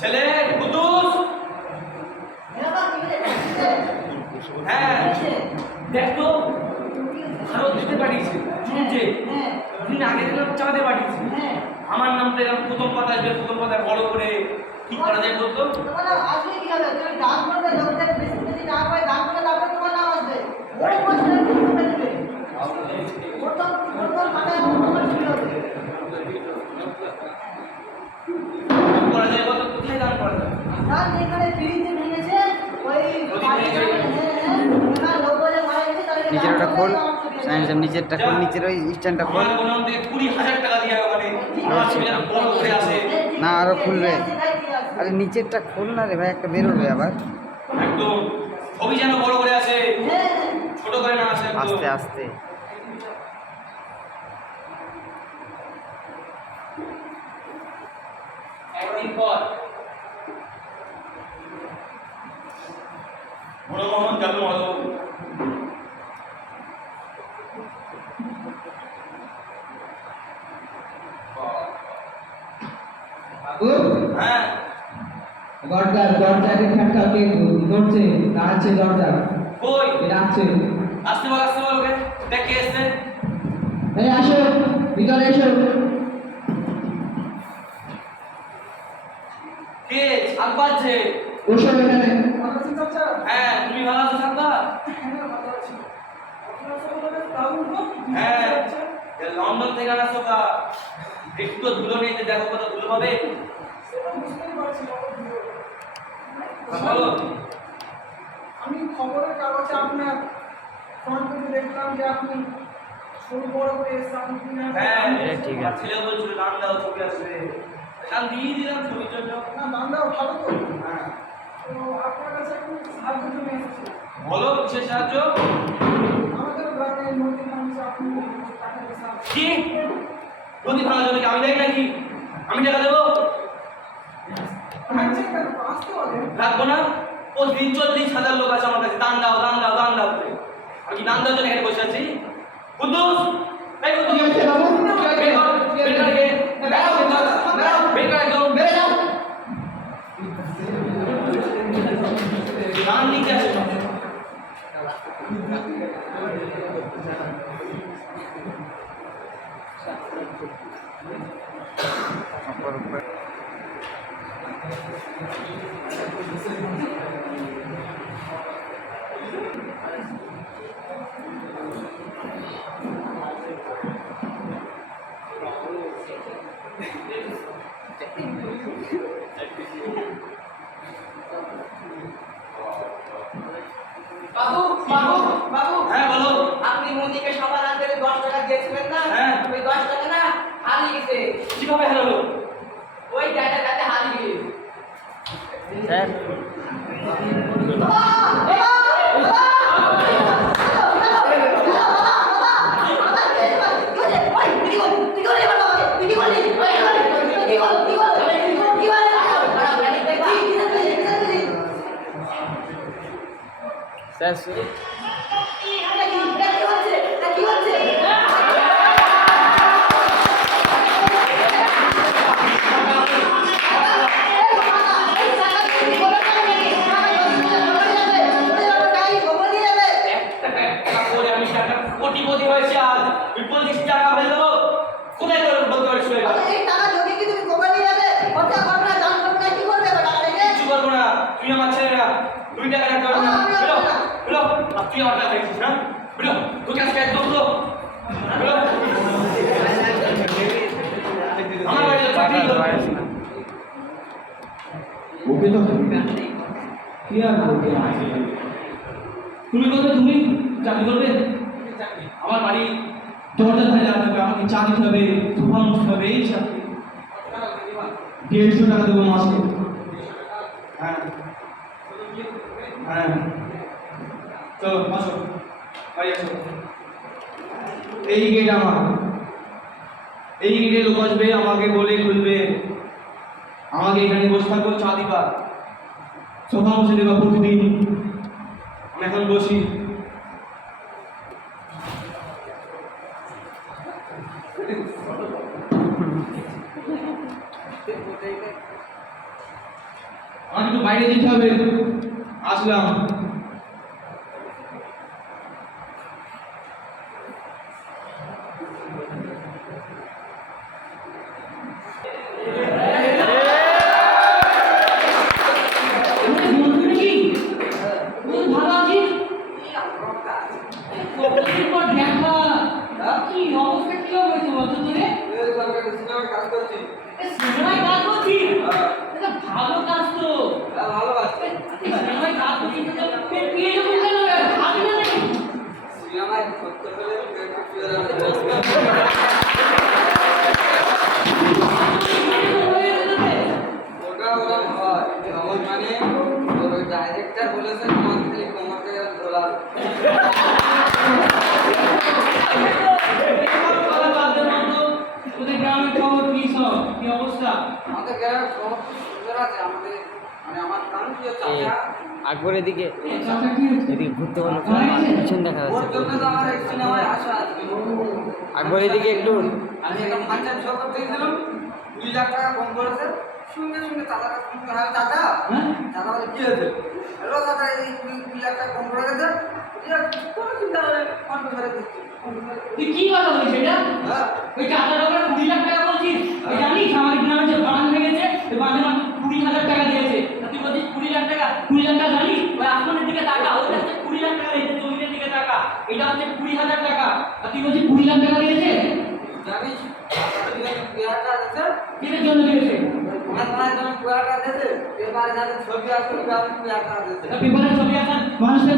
ছেলে কুদুস, হ্যাঁ দেখ তো ভারত দিতে পাঠিয়েছে শুনছে দিন আগে দিলাম চাঁদে পাঠিয়েছে। আমার নামটা এরকম প্রথম পাতা আসবে, প্রথম পাতায় বড় করে কি করা যায় বলতো? আসলে কি হবে, তুমি দান করবে, যখন বেশি বেশি টাকা পাই দান করলে তারপরে তোমার নাম আসবে। ওই বছরে তুমি দেবে প্রথম প্রথম পাতায় তোমার কি হবে করা যায় বলতো? কোথায় দান করা যায়? দান যেখানে ফ্রিতে ভেঙেছে ওই না লোক বলে মারা গেছে তাহলে নিচেরটা খোল, নিচেরটা খোল, নিচের ওই স্ট্যান্ডটা খোল। আমার কোনো থেকে 20,000 টাকা দিয়ে ওখানে আমার ছেলেটা বড় করে আসে। না আরো খুলবে। আরে নিচেরটা খোল না রে ভাই, একটা বেরোবে আবার। একদম ছবি যেন বড় করে আসে, ছোট করে না আসে। আস্তে আস্তে একদিন পর বড় মোহাম্মদ জাদু মাধব বাবু, হ্যাঁ দরজার এখানটা কে ধরছে, দাঁড়াচ্ছে দরজা, কই ডাকছে। আসতে বল ওকে। দেখ কে এসছে। এই আসো, ভিতরে এসো। কে ছাদ বাজছে? বসো এখানে। হ্যাঁ তুমি ভালো আছো ছাদবা? হ্যাঁ লন্ডন থেকে আসো কা একটু ধুলো নিয়ে দেখো কত ধুলো পাবে। বলো। আমি খবরের কাগজে আপনার ফ্রন্ট পেজে দেখলাম যে আপনি শুরু বড় করে এসেছেন। হ্যাঁ ঠিক আছে। ছেলে বলছিল দাম দাও ছবি আসবে, দাম দিয়ে দিলাম ছবির জন্য। না দামটাও ভালো তো। হ্যাঁ তো আপনার কাছে একটু সাহায্য জন্য এসেছি। বলো কিসের সাহায্য? আমাদের গ্রামে নদী ভাঙছে, আপনি টাকা পয়সা কি নদী ভাঙার জন্য কি আমি দেখ নাকি? আমি টাকা দেবো? ভাঙছেন কেন? আসতে হবে। রাখবো না? ও 40,000 লোক আছে আমার কাছে, দান দাও করে। আমি কি দান দেওয়ার জন্য এখানে বসে আছি? কুদ্দুস, এই কুদ্দুস, কি হয়েছে বাবু? বের কর, বের কর একে। বের কর একদম, বের যাও। দান নিতে আসে। বাবু বাবু বাবু হ্যাঁ বলো। আপনি মোদিকে সবার আগে 10 টাকা দিয়েছিলেন না? হ্যাঁ। ওই 10 টাকা না হারিয়ে গেছে। কিভাবে হারালো? ওই ডাটাটাতে হারিয়ে গেছে। স্যার স্যার করে আমি একটা কোটিপতি হয়েছি আজ। 20 টাকা হয়ে গেল। কোথায় গেল বলতে পারছি না। কিছু করবো না। তুই আমার ছেলেরা 2 টাকা রাখতে পারবি না। বেরো, বেরো। আর তুই আমার টাকা খাইছিস না? বেরো, তোকে আজকে একদম তো। বেরো। আমার বাড়িতে চাকরি করবো। ওকে তো কি আর বলতে আছে? তুমি বলবে তুমি চাকরি করবে? আমার বাড়ি দরজা ধারে রাখতে হবে, আমাকে চা দিতে হবে, ধোয়া মুছতে হবে, এই চাকরি। 150 টাকা দেবো মাসে। হ্যাঁ হ্যাঁ চলো আসো, বাড়ি আসো। এই গেট আমার, এই গেটে লোক আসবে, আমাকে বলে খুলবে, আমাকে এখানে বসে থাকবো, চা দিবা, সোফা মুছে দেবা প্রতিদিন। আমি এখন বসি। আমাকে একটু বাইরে যেতে হবে, আসলাম। বন্ধু কি তুই ভালো আছিস? কতদিন পর দেখা, কি অবস্থা, কি হয়েছে বলতো তোরে? সিনেমায় কাজ করছিস? এটা ভালো কাজ তো। সিনেমায় কাজ করছিস তো এরকম কেন ভাবি না নাকি? ডাইরেক্টর বলেছে তোমার খালি কোমরকে ধরা তোদের গ্রামের খবর কি সব, কি অবস্থা? আমাদের গ্রামের খবর খুব সুন্দর আছে। আমাদের মানে আমার প্রান্তীয় চাচা আকবর এদিকে চাচা কি হয়েছে? এদিকে ঘুরতে বলো, পিছন দেখা ওর যাচ্ছে। জন্য তো আমার এই সিনেমায় আসা আছে। আকবর এদিকে একটু আমি একটা ফান্ডের শো করতে গেছিলাম, 2 লাখ টাকা কম করেছে। সঙ্গে সঙ্গে চাচাটা ফোন করে, হ্যাঁ চাচা, হ্যাঁ? চাচা বলে কি হয়েছে? হ্যালো চাচা, এই 2 লাখ টাকা কম করে গেছে। কোনো চিন্তা করে ফোন করে দিচ্ছি। তুই কি কথা বলিস এটা? হ্যাঁ ওই চাচার ওপরে 20 লাখ টাকা বলছিস? এই জানিস আমাদের গ্রামে যে বাঁধ ভেঙেছে, এই বাঁধে মাত্র 20,000 টাকা দিয়েছে। আর তুই বলছিস 20 লাখ টাকা? 20 লাখ টাকা জানিস? ওই আসমানের দিকে তাকা, ওইটা হচ্ছে 20 লাখ টাকা দিয়েছে, জমিনের দিকে তাকা। এটা হচ্ছে 20,000 টাকা। আর তুই বলছিস 20 লাখ টাকা দিয়েছে? জানিস বিহারটা আছে, কিসের জন্য দিয়েছে? আমার জন্য বিহারটা আছে, এবারে যাদের ছবি আসবে বিহারটা আছে। পেপারে ছবি আসার মানুষের